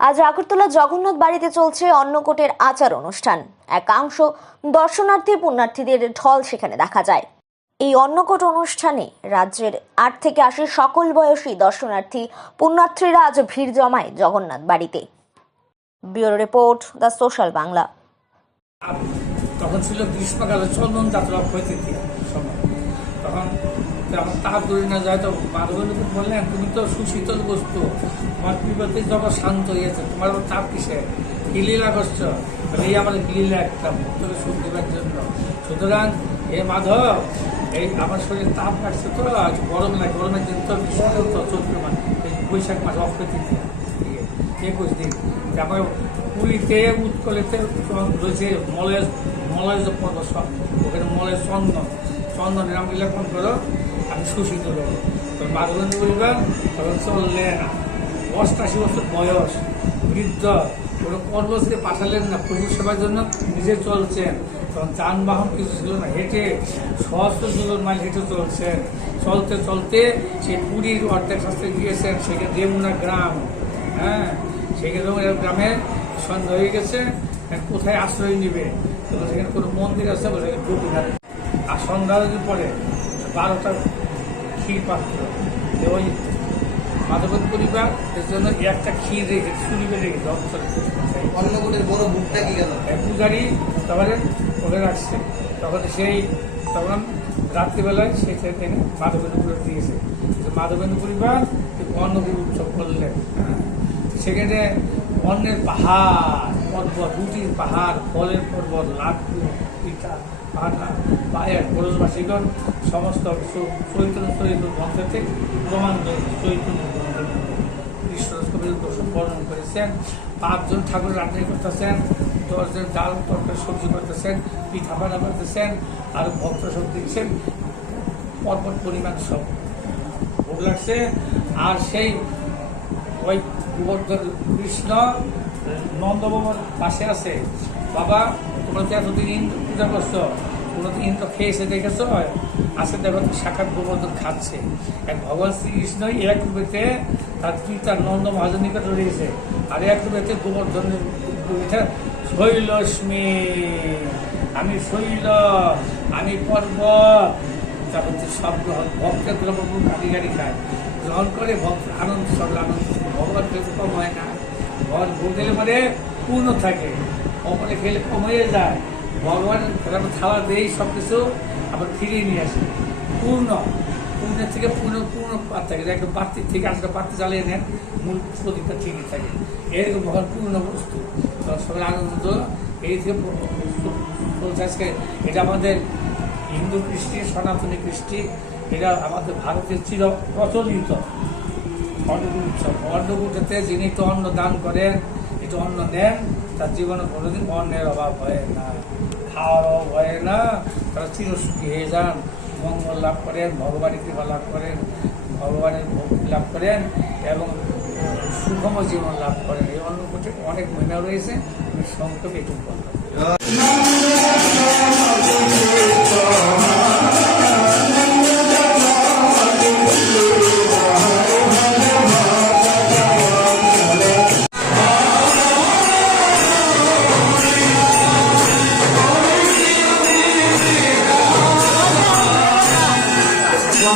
আজ আগরতলা জগন্নাথ বাড়িতে চলছে অন্নকোটের আচার অনুষ্ঠান। একাংশ দর্শনার্থী, পুণ্যার্থীদের ঢল সেখানে দেখা যায়। এই অন্নকোট অনুষ্ঠানে রাজ্যের আট থেকে আশি সকল বয়সী দর্শনার্থী, পুণ্যার্থীরা আজ ভিড় জমায় জগন্নাথ বাড়িতে। Bureau report, the social Bangla. তখন ছিল গ্রীষ্মকালে চন্দন যাত্রা তখন আমার তাপ ধরে না যায় তো মাধবেন্দ্র বললেন, তুমি তো সুশীতল বস্তু। তোমার বিপত্তি যখন শান্ত হয়েছে তোমার তাপ কিসে কি লীলা করছ। এই আমার লীলা একটা ভক্তকে সুখ দেবার জন্য। সুতরাং হে মাধব, এই আমার শরীরে তাপ লাগছে তো, আজ গরম লাগে। গরমের দিন তো গ্রীষ্মকাল তো চৈত্র মাস বৈশাখ মাস অপ্রীতি একুশ দিন তারপরে পুরীতে, উৎকলেতে রয়েছে মলয় মলয় যে পর্ব সব। ওখানে মলয় চন্দন। চন্দন লেখন করো। আমি হব তখন মাধবেন্দ্র বলবেন তখন চললেন অষ্টাশি বছর বয়স, বৃদ্ধ, কোনো কর্মশ্রী পাঠালেন না। প্রভু সেবার জন্য নিজে চলছেন। তখন যানবাহন কিছু ছিল না, হেঁটে সহস্র দুজন মাইল হেঁটে চলছেন। চলতে চলতে সেই পুরীর অর্ধেক শাস্ত্রে গিয়েছেন সেখানে রেমুনা গ্রাম হ্যাঁ? সেখানে গ্রামে সন্ধ্যা হয়ে গেছে এখন কোথায় আশ্রয় নেবে? তো সেখানে কোনো মন্দির আছে বলে আর সন্ধ্যা পড়ে বারোটা ক্ষীর পাত্র। ওই মাধবত পরিবার এর জন্য একটা ক্ষীর রেখে সুরিবে রেখেছে অবসরে অন্নকূটের বড় বুকটা কি গেল? এক পূজারি তারপরে ওখানে আসছে। তখন সেই তখন রাত্রিবেলায় সেই থেকে মাধবেন্দ্রপুরে দিয়েছে। যে মাধবেন্দ্র পরিবার অন্নগুরু উৎসব করলেন। সেখানে অন্যের পাহাড় পর্বত রুটির পাহাড় ফলের পর্বত লাড্ডু পিঠা পাটা পায়ের খরচবাসীগণ সমস্ত চৈতন্য চরিত্র গ্রন্থ থেকে প্রমাণ চৈতন্য গ্রন্থ দর্শন বর্ণন করেছেন, পাঁচজন ঠাকুর রান্না করতেছেন, দশজন ডাল, তরকারি, সবজি করতেছেন, পিঠা পানা করতেছেন, আর ভক্ত সব দিচ্ছেন পরপর পরিমাণ সব। ভোগ লাগছে, আর সেই ওই গোবর্ধন কৃষ্ণ নন্দবাবুর পাশে আছে। বাবা তোমরা তো এতদিন ইন্দ্র পূজা করছ, তোমরা তো ইন্দ্র খেয়েছে দেখেছ আসে দেখো সাক্ষাৎ গোবর্ধন খাচ্ছে। এক ভগবান শ্রীকৃষ্ণই এক রূপেতে তার পিতা নন্দ মহাজন নিকট রয়েছে, আর এক রূপেতে গোবর্ধনের রূপে আমি শৈল, আমি পর্বত তারপর সব গ্রহণ, ভক্তের দ্রব্য গাড়ি গাড়ি খায়। গ্রহণ করে ভক্ত আনন্দ সব আনন্দ, ভগবান কম হয় না। ভগবান ভোগ দিলে মানে পূর্ণ থাকে। অপরে খেলে কম যায়। ভগবান আমরা থালা দেই সব কিছু আবার ফিরিয়ে নিয়ে আসে। পূর্ণ। পূর্ণের থেকে পূর্ণ পূর্ণ পাত থাকে। একদম পাত্রির থেকে আসলে পাত্রে জ্বালিয়ে নেন। মূল প্রদীপটা ঠিকই থাকে। এরকম ভগবান পূর্ণ বস্তু। সবাই আনন্দ এই থেকে আজকে, এটা আমাদের হিন্দু কৃষ্টি, সনাতনী কৃষ্টি। এটা আমাদের ভারতের চির প্রচলিত অন্নকূট উৎসব। অন্নকূটেতে যিনি একটু অন্ন দান করেন, একটু অন্ন দেন তার জীবনে কোনোদিন অন্নের অভাব হয় না খাওয়ার অভাব হয় না, তারা চিরসুখী হয়ে যান। মঙ্গল লাভ করেন ভগবানের কৃপা লাভ করেন, ভগবানের ভক্তি লাভ করেন এবং সুখম জীবন লাভ করেন। এই অন্নকূটে অনেক মহিলা রয়েছে, আমি সংক্ষেপে একটু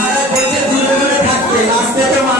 আমরা দেশের দুর্যোগে থাকতে। রাজনীতির মানুষ